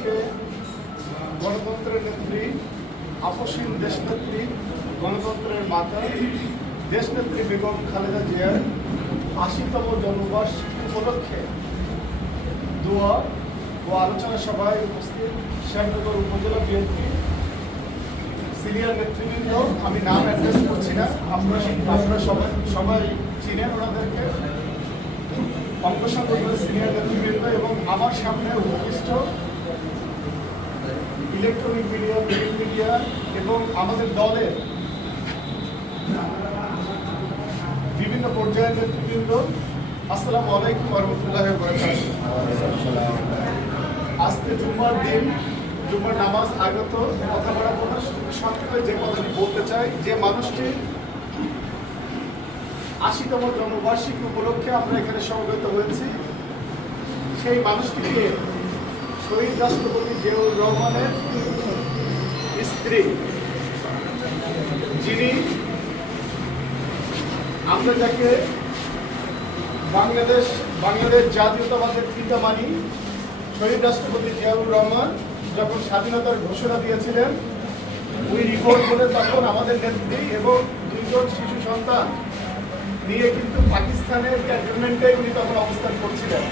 আজকে গণতন্ত্রের নেত্রী, আপসহীন দেশনেত্রী, গণতন্ত্রের মাতা দেশনেত্রী বেগম খালেদা জিয়ার ৮০তম জন্মবার্ষিকী উপলক্ষে দোয়া ও আলোচনা সভায় উপস্থিত শেরনগর উপজেলা বিএনপি সিনিয়র নেতৃবৃন্দ। আমি নাম অ্যাড্রেস করছি না, আপনারা সবাই চিনেন ওনাদেরকে। অঙ্গ সংগঠনের সিনিয়র নেতৃবৃন্দ এবং আমার সামনে উপবিষ্ট ইলেকট্রনিক মিডিয়া, প্রিন্ট মিডিয়া এবং আমাদের দলের বিভিন্ন পর্যায়ের নেতৃবৃন্দ, আসসালামু আলাইকুম ওয়া রাহমাতুল্লাহি ওয়া বারাকাতুহু। আজকে জুম্মার দিন, জুম্মার নামাজ আগত, কথা বলার কথা সংক্ষেপে যে কথাটি বলতে চাই, যে মানুষটি ৮০তম জন্মবার্ষিকী উপলক্ষে আমরা এখানে সমবেত হয়েছি, সেই মানুষটিকে শহীদ রাষ্ট্রপতি জিয়াউর রহমানের স্ত্রী, যিনি আমরা যাকে বাংলাদেশ জাতীয়তাবাদের পিতা মানি, শহীদ রাষ্ট্রপতি জিয়াউর রহমান যখন স্বাধীনতার ঘোষণা দিয়েছিলেন, উই রিভোল্ট বলে তখন আমাদের নেত্রী এবং দুইজন শিশু সন্তান নিয়ে কিন্তু পাকিস্তানের ক্যান্টনমেন্টে উনি তখন অবস্থান করছিলেন।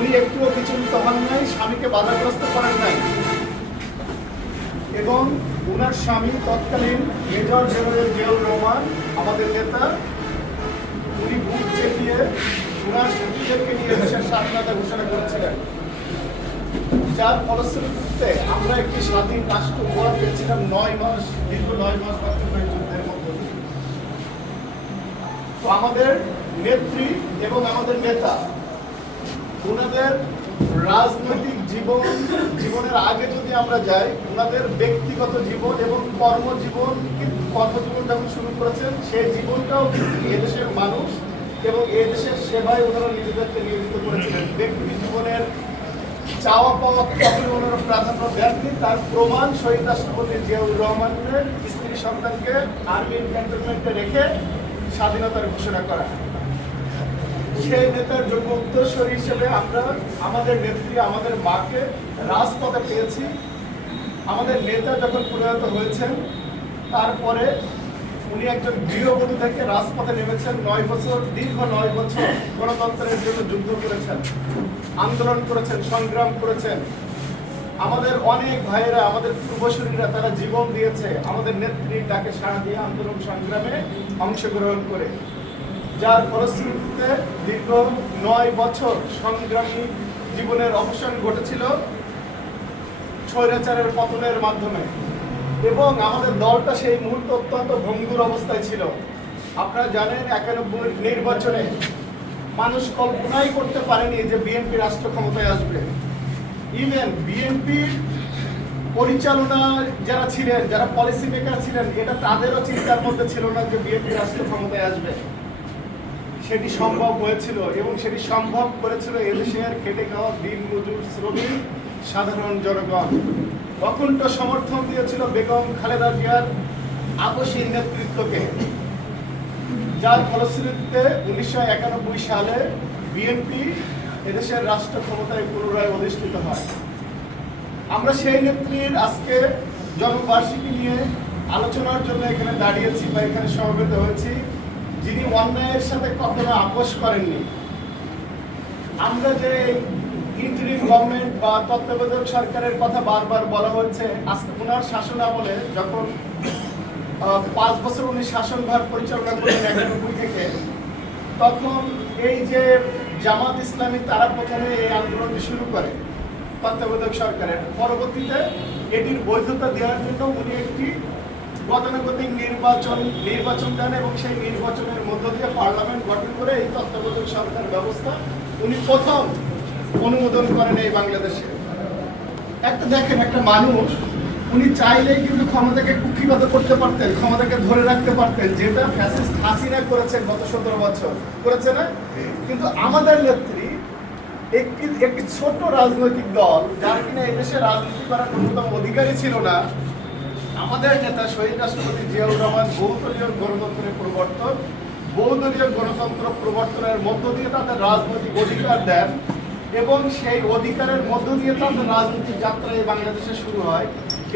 উনি একটুও বিচলিত হন নাই, স্বামীকে বাধাগ্রস্ত করেন নাই এবং উনার স্বামী তৎকালীন মেজর জেনারেল জিয়াউর রহমান আমাদের নেতা, উনি বুক চেপিয়ে উনার সঙ্গীদেরকে নিয়ে দেশের স্বাধীনতা ঘোষণা করেছিলেন, যার ফলশ্রুতিতে আমরা একটি স্বাধীন রাষ্ট্র উপহার পেয়েছিলাম ৯ মাস, দীর্ঘ ৯ মাস রক্তক্ষয়ী যুদ্ধের মধ্য দিয়ে। তো আমাদের নেত্রী এবং আমাদের নেতা, ওনাদের রাজনৈতিক জীবনের আগে যদি আমরা যাই, ওনাদের ব্যক্তিগত জীবন এবং কর্মজীবন যখন শুরু করেছেন, সেই জীবনটাও এদেশের মানুষ এবং এদেশের সেবায় ওনারা নিজেদেরকে নিয়োজিত করেছিলেন। ব্যক্তি জীবনের চাওয়া পাওয়া কখনো ওনারা প্রাধান্য দেননি, তার প্রমাণ শহীদ রাষ্ট্রপতি জিয়াউর রহমানের স্ত্রী সন্তানকে আর্মির ক্যান্টনমেন্টে রেখে স্বাধীনতার ঘোষণা করা। সেই নেতার যোগ্য উত্তরসূরি হিসেবে আমরা আমাদের নেত্রী, আমাদের মাকে রাজপথে পেয়েছি। আমাদের নেতা যখন প্রয়াত হয়েছেন, তারপরে উনি একজন গৃহবধূ থেকে রাজপথে নেমেছেন। ৯ বছর, দীর্ঘ ৯ বছর গণতন্ত্রের জন্য যুদ্ধ করেছেন, আন্দোলন করেছেন, সংগ্রাম করেছেন। আমাদের অনেক ভাইয়েরা, আমাদের পূর্বসূরীরা তারা জীবন দিয়েছে আমাদের নেত্রীর ডাকে সাড়া দিয়ে আন্দোলন সংগ্রামে অংশগ্রহণ করে, যার ফলশ্রুতিতে দীর্ঘ ৯ বছর সংগ্রামী জীবনের অবসান ঘটেছিল স্বৈরাচারের পতনের মাধ্যমে। এবং আমাদের দলটা সেই মুহূর্তে অত্যন্ত ভঙ্গুর অবস্থায় ছিল। আপনারা জানেন, ৯১ নির্বাচনে মানুষ কল্পনাই করতে পারেনি যে বিএনপি রাষ্ট্র ক্ষমতায় আসবে। ইভেন বিএনপির পরিচালনা যারা ছিলেন, যারা পলিসি মেকার ছিলেন, এটা তাদেরও চিন্তার মধ্যে ছিল না যে বিএনপি রাষ্ট্র ক্ষমতায় আসবে। সেটি সম্ভব হয়েছিল এবং সেটি সম্ভব করেছিল এদেশের খেটে খাওয়া দিন মজুর, শ্রমিক, সাধারণ জনগণ। অকুণ্ঠ সমর্থন দিয়েছিল বেগম খালেদা জিয়ার আপসহীন নেতৃত্বকে, যার ফলশ্রুতিতে ১৯৯১ সালে বিএনপি এদেশের রাষ্ট্র ক্ষমতায় পুনরায় অধিষ্ঠিত হয়। আমরা সেই নেত্রীর আজকে জন্মবার্ষিকী নিয়ে আলোচনার জন্য এখানে দাঁড়িয়েছি বা এখানে সমবেত হয়েছি, যিনি অন্যায়ের সাথে কখনো আপোষ করেননি। আমরা যে ইন্টারিম গভর্নমেন্ট বা তত্ত্বাবধায়ক সরকারের কথা বারবার বলা হয়েছে, আজকে ওনার শাসন আমলে যখন ৫ বছর উনি শাসনভার পরিচালনা করেন ৯১ থেকে, তখন এই যে জামাত ইসলামী তারা প্রথমে এই আন্দোলনটি শুরু করে তত্ত্বাবধায়ক সরকারের। পরবর্তীতে এটির বৈধতা দেওয়ার জন্য উনি একটি গতানুগতিক নির্বাচন দেন এবং সেই নির্বাচনের মধ্য দিয়ে পার্লামেন্ট গঠন করে এই তত্ত্বাবধায়ক সরকার ব্যবস্থা উনি প্রথম অনুমোদন করেন এই বাংলাদেশে। দেখেন, একটা মানুষ উনি চাইলেই কিন্তু ক্ষমতাকে কুক্ষিগত করতে পারতেন, ক্ষমতাকে ধরে রাখতে পারতেন, যেটা ফ্যাসিস্ট হাসিনা করেছেন গত ১৭ বছর, করেছে না? কিন্তু আমাদের নেত্রী একটি ছোট রাজনৈতিক দল, যার কিনা এদেশে রাজনীতি করার ন্যূনতম অধিকারী ছিল না, আমাদের নেতা শহীদ রাষ্ট্রপতি জিয়াউর রহমান বহুদলীয় গণতন্ত্র প্রবর্তনের মধ্য দিয়ে তাদের রাজনৈতিক অধিকার দেন এবং সেই অধিকারের মধ্য দিয়ে তাদের রাজনৈতিক যাত্রা এই বাংলাদেশে শুরু হয়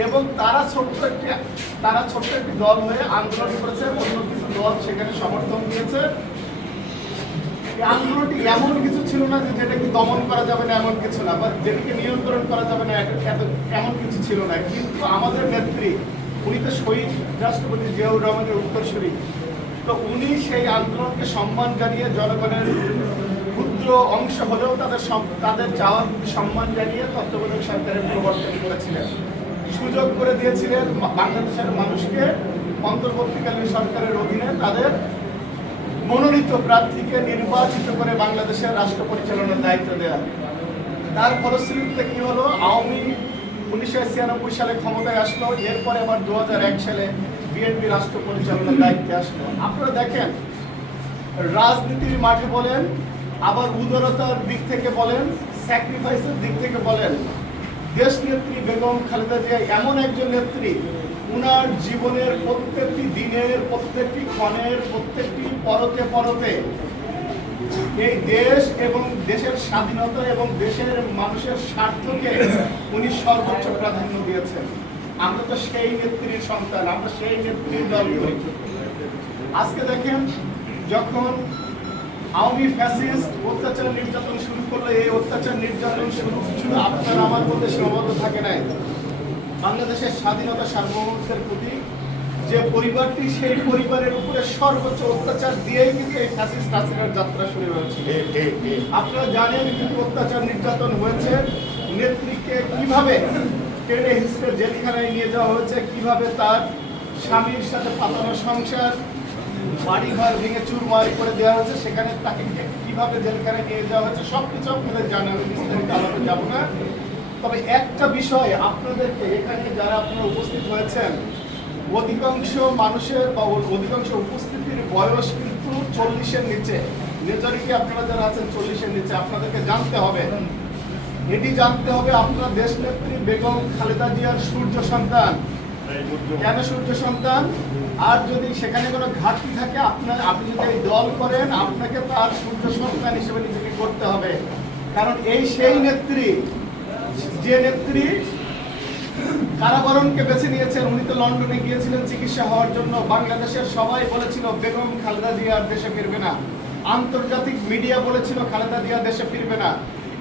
এবং তারা ছোট্ট একটি দল হয়ে আন্দোলন করেছে, অন্য কিছু দল সেখানে সমর্থন দিয়েছে। এই আন্দোলনটি এমন কিছু ছিল না যে যেটাকে দমন করা যাবে না, এমন কিছু না, বা যেটাকে নিয়ন্ত্রণ করা যাবে না এমন কিছু ছিল না। কিন্তু আমাদের নেত্রী, উনি তো শহীদ রাষ্ট্রপতি জিয়াউর রহমানের উত্তরসূরি, তো উনি সেই আন্দোলনকে সম্মান জানিয়ে জনগণের ক্ষুদ্র অংশ হলেও তাদের চাওয়ার সম্মান জানিয়ে তত্ত্বাবধায়ক সরকারের প্রবর্তন করেছিলেন, সুযোগ করে দিয়েছিলেন বাংলাদেশের মানুষকে অন্তর্বর্তীকালীন সরকারের অধীনে তাদের মনোনীত প্রার্থীকে নির্বাচিত করে বাংলাদেশের রাষ্ট্র পরিচালনার দায়িত্ব দেওয়া। তার ফলশ্রুতিতে কি হলো, আওয়ামী 1996 সালে ক্ষমতায় আসলো, এরপরে আবার 2001 সালে বিএনপি রাষ্ট্র পরিচালনার দায়িত্বে আসলো। আপনারা দেখেন, রাজনীতির মাঠে বলেন, আবার উদারতার দিক থেকে বলেন, স্যাক্রিফাইসের দিক থেকে বলেন, দেশ নেত্রী বেগম খালেদা জিয়া এমন একজন নেত্রী, উনার জীবনের প্রত্যেকটি দিনের, প্রত্যেকটি ক্ষণের, প্রত্যেকটি পরতে পরতে এই দেশ এবং দেশের স্বাধীনতা এবং দেশের মানুষের স্বার্থকে উনি সর্বোচ্চ প্রাধান্য দিয়েছেন। আমরা তো সেই নেত্রীর সন্তান, আমরা সেই নেত্রীর দল করি। আজকে দেখেন, যখন আওয়ামী ফ্যাসিস্ট অত্যাচার নির্যাতন শুরু করলো, এই অত্যাচার নির্যাতন শুধু আপনার আমার মধ্যে সীমাবদ্ধ থাকে নাই। বাংলাদেশের স্বাধীনতা সার্বভৌমত্বের প্রতি যে পরিবারটি, সেই পরিবারের উপরে সর্বোচ্চ অত্যাচার দিয়েই কিন্তু এই ফ্যাসিস্ট হাসিনার যাত্রা শুরু হয়েছে। আপনারা জানেন কিন্তু অত্যাচার নির্যাতন হয়েছে, নেত্রীকে কিভাবে টেনে হিসেবে জেলখানায় নিয়ে যাওয়া হয়েছে, কিভাবে তার স্বামীর সাথে পাতানো সংসার, বাড়িঘর ভেঙে চুরমার করে দেওয়া হয়েছে, সেখানে তাকে কিভাবে জেলখানায় নিয়ে যাওয়া হয়েছে, সবকিছু আপনাদের জানা, বিস্তারিত আলাপে যাবো না। তবে একটা বিষয় আপনাদেরকে, এখানে যারা আপনারা উপস্থিত হয়েছেন, অধিকাংশ মানুষের বা অধিকাংশ উপস্থিতির বয়স কিন্তু 40-এর নিচে, মেজরিটি আপনারা যারা আছেন 40-এর নিচে। আপনাদেরকে জানতে হবে, এটি জানতে হবে, আপনারা দেশনেত্রী বেগম খালেদা জিয়ার সূর্য সন্তান। কেন সূর্য সন্তান? আর যদি সেখানে কোনো ঘাটতি থাকে, আপনি যদি এই দল করেন, আপনাকে তার সূর্য সন্তান হিসেবে নিজেকে করতে হবে। কারণ এই সেই নেত্রী, যে নেত্রী কারাবরণকে বেছে নিয়েছেন। উনি তো লন্ডনে গিয়েছিলেন চিকিৎসা হওয়ার জন্য। বাংলাদেশের সবাই বলেছিল বেগম খালেদা জিয়া আর দেশে ফিরবে না, আন্তর্জাতিক মিডিয়া বলেছিল খালেদা জিয়া দেশে ফিরবে না,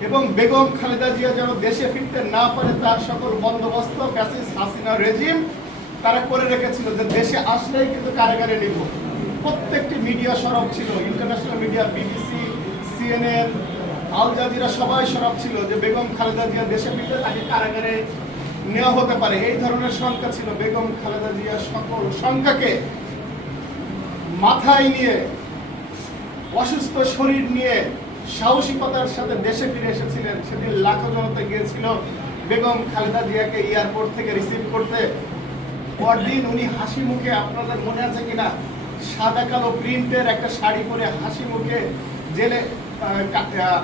এবং বেগম খালেদা জিয়া যেন দেশে ফিরতে না পারে তার সকল বন্দোবস্ত ফ্যাসিস্ট হাসিনা রেজিম তারা করে রেখেছিল, যে দেশে আসলেই কিন্তু কারাগারে নিব। প্রত্যেকটি মিডিয়া সরব ছিল, international media, BBC, CNN, Al Jazeera সবাই সরব ছিল যে বেগম খালেদা জিয়া দেশে ফিরলে তাকে কারাগারে নেওয়া হতে পারে। এই ধরনের শঙ্কা ছিল। বেগম খালেদা জিয়ার সকল শঙ্কাকে মাথায় নিয়ে, অসুস্থ শরীর নিয়ে সাহসিকতার সাথে দেশে ফিরে এসেছিলেন। সেদিন লাখো জনতা গিয়েছিল বেগম খালেদা জিয়াকে এয়ারপোর্ট থেকে রিসিভ করতে। পরদিন উনি হাসি মুখে, আপনাদের মনে আছে কিনা, সাদা কালো প্রিন্টের একটা শাড়ি পরে হাসি মুখে জেলে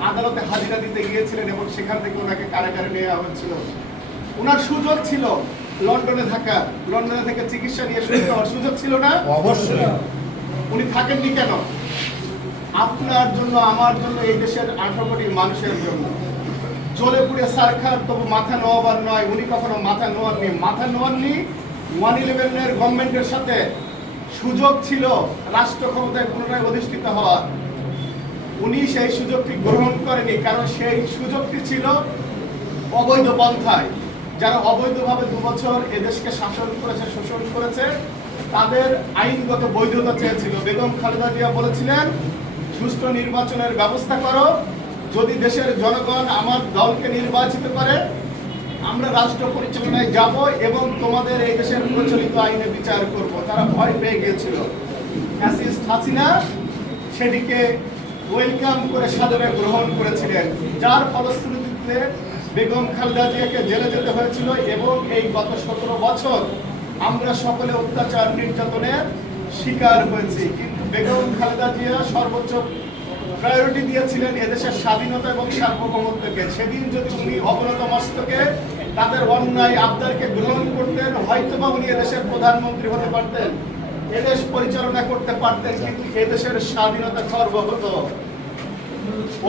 আদালতে হাজিরা দিতে গিয়েছিলেন এবং সেখান থেকে ওনাকে কারাগারে নেওয়া হয়েছিল। ওনার সুযোগ ছিল লন্ডনে থাকা, লন্ডনে থেকে চিকিৎসা নিয়ে সুস্থ হওয়ার সুযোগ ছিল না? অবশ্যই। উনি থাকেননি কেন? আপনার জন্য, আমার জন্য, এই দেশের 18 কোটি মানুষের জন্য। জ্বলে পুড়ে সারখার, তবু মাথা নোয়াবার নয়। উনি কখনো মাথা নোয়াননি। মাথা নোয়াননি 111-এর গভর্নমেন্টের সাথে। সুযোগ ছিল রাষ্ট্র ক্ষমতায় পুনরায় অধিষ্ঠিত হওয়ার, উনি সেই সুযোগটি গ্রহণ করেনি। কারণ সেই সুযোগটি ছিল অবৈধ পন্থায়। যারা অবৈধভাবে 2 বছর এদেশকে শাসন করেছে, শোষণ করেছে, তাদের আইনগত বৈধতা চেয়েছিল। বেগম খালেদা জিয়া বলেছিলেন, সুষ্ঠু নির্বাচনের ব্যবস্থা করো, যদি দেশের জনগণ আমার দলকে নির্বাচিত করে আমরা রাষ্ট্র পরিচালনায় যাব এবং তোমাদের এই দেশের প্রচলিত আইনে বিচার করব। তারা ভয় পেয়ে গিয়েছিল। ফ্যাসিস্ট হাসিনা সেটিকে ওয়েলকাম করে সাদরে গ্রহণ করেছিলেন, যার ফলশ্রুতিতে বেগম খালেদা জিয়াকে জেলে যেতে হয়েছিল। এবং এই গত 17 বছর আমরা সকলে অত্যাচার নির্যাতনের শিকার হয়েছি। কিন্তু বেগম খালেদা জিয়া সর্বোচ্চ প্রায়োরিটি দিয়েছিলেন এদেশের স্বাধীনতা এবং সার্বভৌমত্বকে। সেদিন যদি উনি অবনত মস্তকে তাদের অন্যায় আবদারকে গ্রহণ করতেন, হয়তোবা উনি এদেশের প্রধানমন্ত্রী হতে পারতেন, এদেশ পরিচালনা করতে পারতেন, কিন্তু এদেশের স্বাধীনতা খর্ব হতো।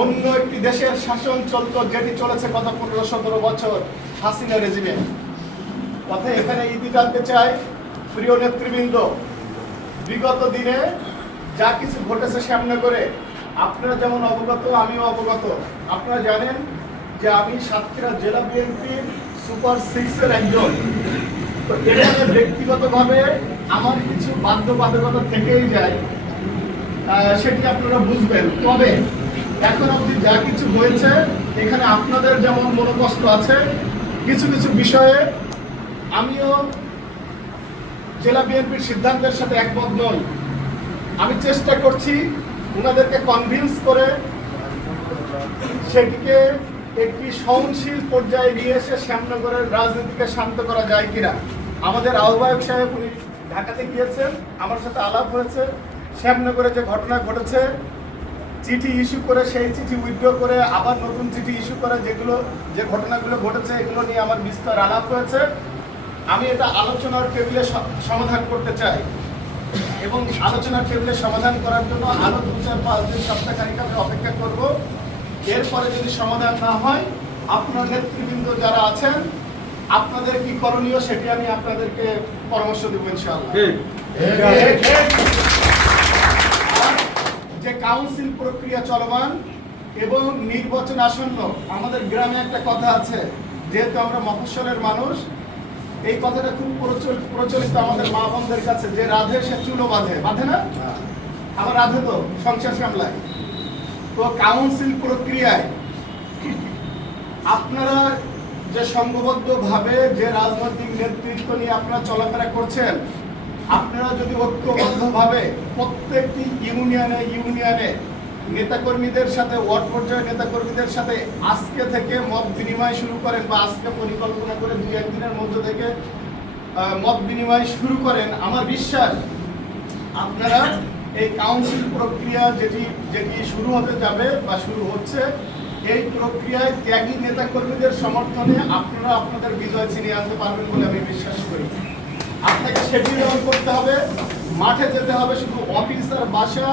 অন্য একটি দেশের শাসন চলত, যেটি চলেছে গত 15-17 বছর হাসিনা রেজিমে। কথা এখানে ইতি টানতে চাই, প্রিয় নেতৃবৃন্দ, বিগত দিনে যা কিছু ঘটেছে সামনে করে আপনারা যেমন অবগত, আমিও অবগত। আপনারা জানেন যে আমি সাতক্ষীরা জেলা বিএনপির সুপার 6-এর একজন। তো এখানে ব্যক্তিগতভাবে আমার কিছু বাধ্যবাধকতা থেকেই যায়, সেটি আপনারা বুঝবেন। তবে এখন অবধি যা কিছু হয়েছে, এখানে আপনাদের যেমন মনোকষ্ট আছে, কিছু কিছু বিষয়ে আমিও জেলা বিএনপির সিদ্ধান্তের সাথে একমত নই। আমি চেষ্টা করছি ওনাদেরকে কনভিন্স করে সেটিকে একটি সহনশীল পর্যায়ে নিয়ে এসে শ্যামনগরের রাজনীতিকে শান্ত করা যায় কিনা। আমাদের আহ্বায়ক সাহেব উনি ঢাকাতে গিয়েছেন, আমার সাথে আলাপ হয়েছে। শ্যামনগরে যে ঘটনা ঘটেছে, চিঠি ইস্যু করে সেই চিঠি উইথড্র করে আবার নতুন চিঠি ইস্যু করে যে ঘটনাগুলো ঘটেছে, এগুলো নিয়ে আমার বিস্তার আলাপ হয়েছে। আমি এটা আলোচনার টেবিলে সমাধান করতে চাই এবং আলোচনার টেবিলে সমাধান করার জন্য আরো 2-4-5 দিন সপ্তাহখানিক আমি অপেক্ষা করব। এরপরে যদি সমাধান না হয়, আপনার নেতৃবৃন্দ যারা আছেন, আপনাদের কি করণীয় সেটি আমি আপনাদেরকে পরামর্শ দেব ইনশাআল্লাহ। যে কাউন্সিল প্রক্রিয়া চলমান এবং নির্বাচন আসন্ন, আমাদের গ্রামে একটা কথা আছে, যেহেতু আমরা মফস্বলের মানুষ, এই কথাটা খুব প্রচলিত আমাদের মা বোনদের কাছে, যে রাধে সে চুলো বাঁধে, বাঁধে না? আমার রাধে তো সংসার সামলায়। তো কাউন্সিল প্রক্রিয়ায় আপনারা যে সংঘবদ্ধ ভাবে যে রাজনৈতিক নেতৃত্ব নিয়ে আপনারা চলাফেরা করছেন, আপনারা যদি ঐক্যবদ্ধ ভাবে প্রত্যেকটি ইউনিয়নে নেতাকর্মীদের সাথে, ওয়ার্ড পর্যায়ের নেতাকর্মীদের সাথে আজকে থেকে মত বিনিময় শুরু করেন, বা আজকে পরিকল্পনা করে 2-1 দিনের মধ্যে থেকে মত বিনিময় শুরু করেন, আমার বিশ্বাস আপনারা এই কাউন্সিল প্রক্রিয়া যেটি শুরু হতে যাবে বা শুরু হচ্ছে, এই প্রক্রিয়ায় ত্যাগী নেতাকর্মীদের সমর্থনে আপনারা আপনাদের বিজয় ছিনিয়ে আনতে পারবেন বলে আমি বিশ্বাস করি। আপনাকে সেটি গ্রহণ করতে হবে, মাঠে যেতে হবে। শুধু অফিস আর বাসা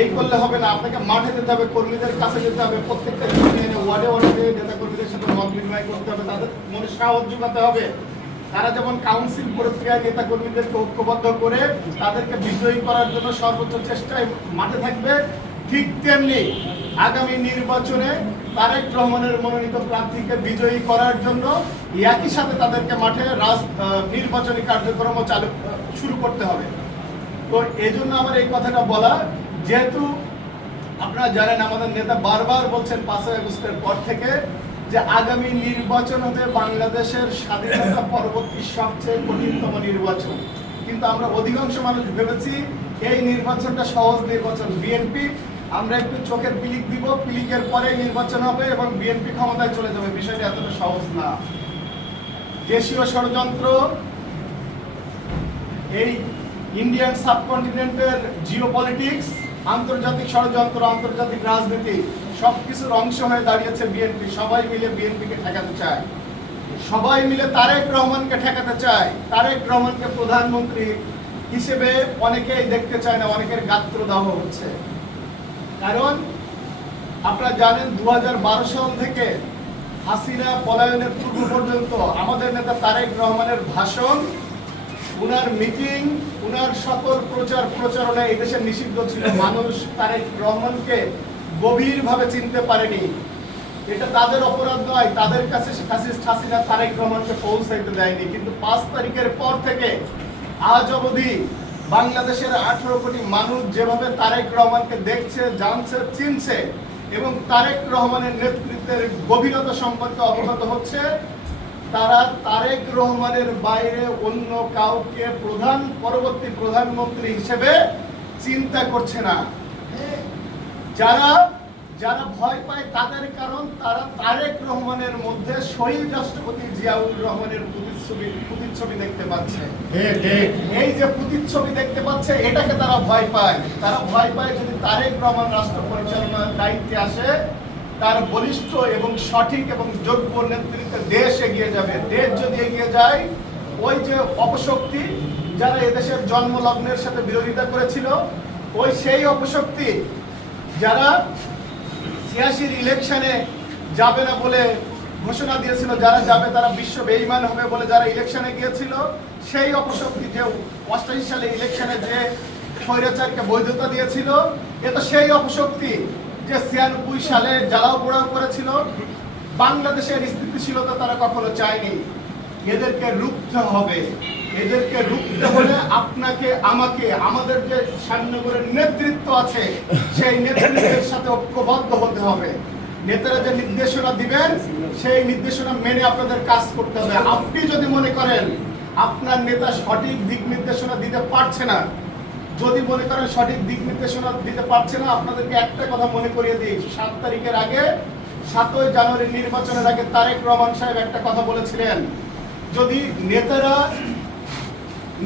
এই করলে হবে না, আপনাকে মাঠে যেতে হবে, কর্মীদের কাছে যেতে হবে, প্রত্যেকটা ইউনিয়নে ওয়ার্ডে নেতাকর্মীদের সাথে মত বিনিময় করতে হবে, তাদের মনে সাহস যোগাতে হবে। তারা যেমন কাউন্সিল প্রক্রিয়ায় নেতাকর্মীদেরকে ঐক্যবদ্ধ করে তাদেরকে বিজয়ী করার জন্য সর্বোচ্চ চেষ্টায় মাঠে থাকবে, ঠিক তেমনি আগামী নির্বাচনে তারেক রহমানের মনোনীত প্রার্থীকে বিজয়ী করার জন্য একই সাথে তাদেরকে মাঠে নির্বাচনী কার্যক্রম শুরু করতে হবে। তো এই জন্য আমার এই কথাটা বলা, যেহেতু আপনারা জানেন আমাদের নেতা বারবার বলছেন 5ই আগস্টের পর থেকে যে আগামী নির্বাচন হবে বাংলাদেশের স্বাধীনতা পরবর্তী সবচেয়ে কঠিনতম নির্বাচন। কিন্তু আমরা অধিকাংশ মানুষ ভেবেছি এই নির্বাচনটা সহজ নির্বাচন, বিএনপি আমরা একটু চোখের পিলিক দিব, পিলিকের পরে নির্বাচন হবে এবং বিএনপি ক্ষমতায় চলে যাবে। বিষয়টা এতটা সহজ না। দেশীয় ষড়যন্ত্র, এই ইন্ডিয়ান সাবকন্টিনেন্টের জিওপলিটিক্স, আন্তর্জাতিক ষড়যন্ত্র, আন্তর্জাতিক রাজনীতি সবকিছুর অংশ হয়ে দাঁড়িয়েছে বিএনপি। সবাই মিলে বিএনপিকে ঠেকাতে চায়, সবাই মিলে তারেক রহমানকে ঠেকাতে চায়। তারেক রহমানকে প্রধানমন্ত্রী হিসেবে অনেকেই দেখতে চায় না, অনেকের গাত্রদাহ হচ্ছে। কারণ আপনারা জানেন 2012 সাল থেকে হাসিনা পলায়নের পূর্ব পর্যন্ত আমাদের নেতা তারেক রহমানের ভাষণ, উনার মিটিং, উনার সকল প্রচারণা এই দেশে নিষিদ্ধ ছিল। মানুষ তারেক রহমানকে গভীরভাবে চিনতে পারেনি। এটা তাদের অপরাধ নয়, তাদের কাছে হাসিনা তারেক রহমানকে পৌঁছাইতে দেয়নি। কিন্তু 5 তারিখের পর থেকে আজ অবধি বাংলাদেশের 18 কোটি মানুষ যেভাবে তারেক রহমানকে দেখছে, জানছে, চিনছে এবং তারেক রহমানের নেতৃত্বের গভীরতা সম্পর্কে অবগত হচ্ছে, তারা তারেক রহমানের বাইরে অন্য কাউকে পরবর্তী প্রধানমন্ত্রী হিসেবে চিন্তা করছে না। যারা ভয় পায় তাদের কারণ তারা তারেক রহমানের মধ্যে শহীদ রাষ্ট্রপতি জিয়াউর রহমানের প্রতিচ্ছবি দেখতে পাচ্ছে। এই যে প্রতিচ্ছবি দেখতে পাচ্ছে, এটাকে তারা ভয় পায়। তারা ভয় পায় যদি তারেক রহমান রাষ্ট্র পরিচালনার দায়িত্বে আসে, তার বলিষ্ঠ এবং সঠিক এবং যোগ্য নেতৃত্বে দেশ এগিয়ে যাবে। দেশ যদি এগিয়ে যায়, ওই যে অপশক্তি যারা এদেশের জন্মলগ্নের সাথে বিরোধিতা করেছিল, সেই অপশক্তি যারা 86 ইলেকশনে যাবে না বলে ঘোষণা দিয়েছিল, যারা যাবে তারা বিশ্ব বেঈমান হবে বলে যারা ইলেকশনে গিয়েছিল, সেই অপশক্তি যে 88 সালে ইলেকশনে যে স্বৈরাচারকে বৈধতা দিয়েছিল, এ তো সেই অপশক্তি যে 96 সালে জ্বালাও পোড়াও করেছিল। বাংলাদেশের স্থিতিশীলতা তারা কখনো চায়নি। এদেরকে রুখতে হবে। এদেরকে রুখতে হলে আপনাকে আমাকে, আমাদের যে শ্যামনগরের নেতৃত্ব আছে সেই নেতৃত্বের সাথে ঐক্যবদ্ধ হতে হবে। নেতারা যে নির্দেশনা দিবেন সেই নির্দেশনা মেনে আপনাদের কাজ করতে হবে। আপনি যদি মনে করেন আপনার নেতা সঠিক দিক নির্দেশনা দিতে পারছে না, যদি মনে করেন সঠিক দিক নির্দেশনা দিতে পারছে না, আপনাদেরকে একটা কথা মনে করিয়ে দিই, 7 তারিখের আগে 7ই জানুয়ারি নির্বাচনের আগে তারেক রহমান সাহেব একটা কথা বলেছিলেন, যদি নেতারা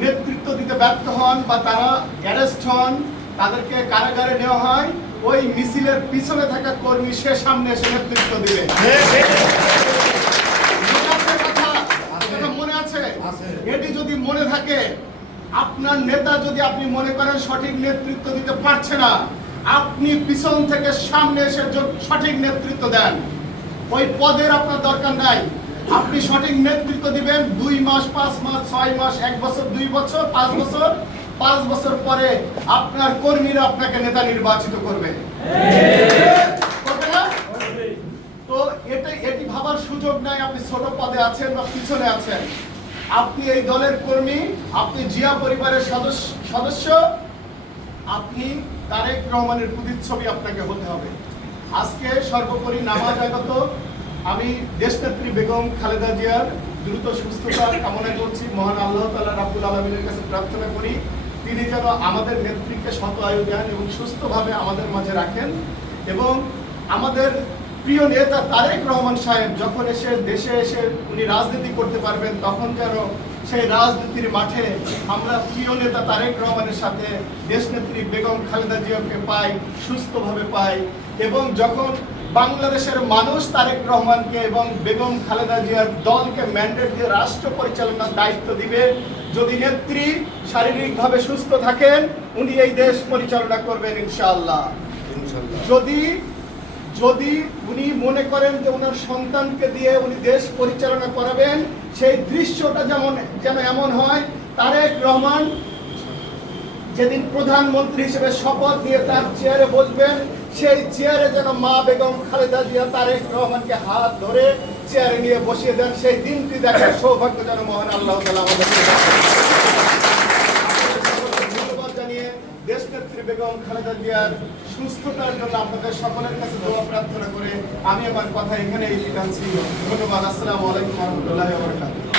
নেতৃত্ব দিতে ব্যর্থ হন বা তারা অ্যারেস্ট হন, তাদেরকে কারাগারে নেওয়া হয়, ওই মিছিলের পিছনে থাকা কর্মী সে সামনে এসে নেতৃত্ব দিবে। মনে আছে? এটি যদি মনে থাকে, আপনার নেতা যদি আপনি মনে করেন সঠিক নেতৃত্ব দিতে পারছে না, আপনি পিছন থেকে সামনে এসে সঠিক নেতৃত্ব দেন। ওই পদের আপনার দরকার নাই। আপনি সঠিক নেতৃত্ব দিবেন, 2 মাস 5 মাস 6 মাস 1 বছর 2 বছর 5 বছর, 5 বছর পরে আপনার কর্মীরা আপনাকে নেতা নির্বাচিত করবে। তো এটি ভাবার সুযোগ নাই আপনি ছোট পদে আছেন বা পিছনে আছেন। আপনি এই দলের কর্মী, আপনি জিয়া পরিবারের সদস্য, আপনি তারেক রহমানের প্রতিচ্ছবি আপনাকে হতে হবে। আজকে সর্বোপরি নামাজ আগত আমি দেশনেত্রী বেগম খালেদা জিয়ার দ্রুত সুস্থতা কামনা করছি। মহান আল্লাহ তাআলা রাব্বুল আলামিনের কাছে প্রার্থনা করি তিনি যেন আমাদের নেত্রীকে শত আয়ু দেন এবং সুস্থভাবে আমাদের মাঝে রাখেন। এবং আমাদের প্রিয় নেতা তারেক রহমান সাহেব যখন দেশে এসে উনি রাজনীতি করতে পারবেন, তখন যেন সেই রাজনীতির মাঠে আমরা প্রিয় নেতা তারেক রহমানের সাথে দেশনেত্রী বেগম খালেদা জিয়াকে পাই, সুস্থভাবে পাই। এবং যখন বাংলাদেশের মানুষ তারেক রহমানকে এবং বেগম খালেদা জিয়ার দলকে ম্যান্ডেট দিয়ে রাষ্ট্র পরিচালনার দায়িত্ব দিবে, যদি নেত্রী শারীরিকভাবে সুস্থ থাকেন উনি এই দেশ পরিচালনা করবেন ইনশাআল্লাহ। যদি উনি মনে করেন যে ওনার সন্তানকে দিয়ে উনি দেশ পরিচালনা করাবেন, সেই দৃশ্যটা যেন এমন হয় তারেক রহমান যেদিন প্রধানমন্ত্রী হিসেবে শপথ নিয়ে তার চেয়ারে বসবেন, সেই চেয়ারে যেন মা বেগম খালেদা জিয়া তারেক রহমানকে হাত ধরে চেয়ারে নিয়ে বসিয়ে দেন। সেই দিনটি দেখার সৌভাগ্য যেন মহান আল্লাহ তাআলা আমাদেরকে ধন্যবাদ জানিয়ে দেশনেত্রী বেগম খালেদা জিয়ার সুস্থতার জন্য আপনাদের সকলের কাছে দোয়া প্রার্থনা করে আমি আমার কথা এখানেই বিদায় নিচ্ছি। ধন্যবাদ। আসসালামু আলাইকুম ওয়া রাহমাতুল্লাহি ওয়া বারাকাতুহু।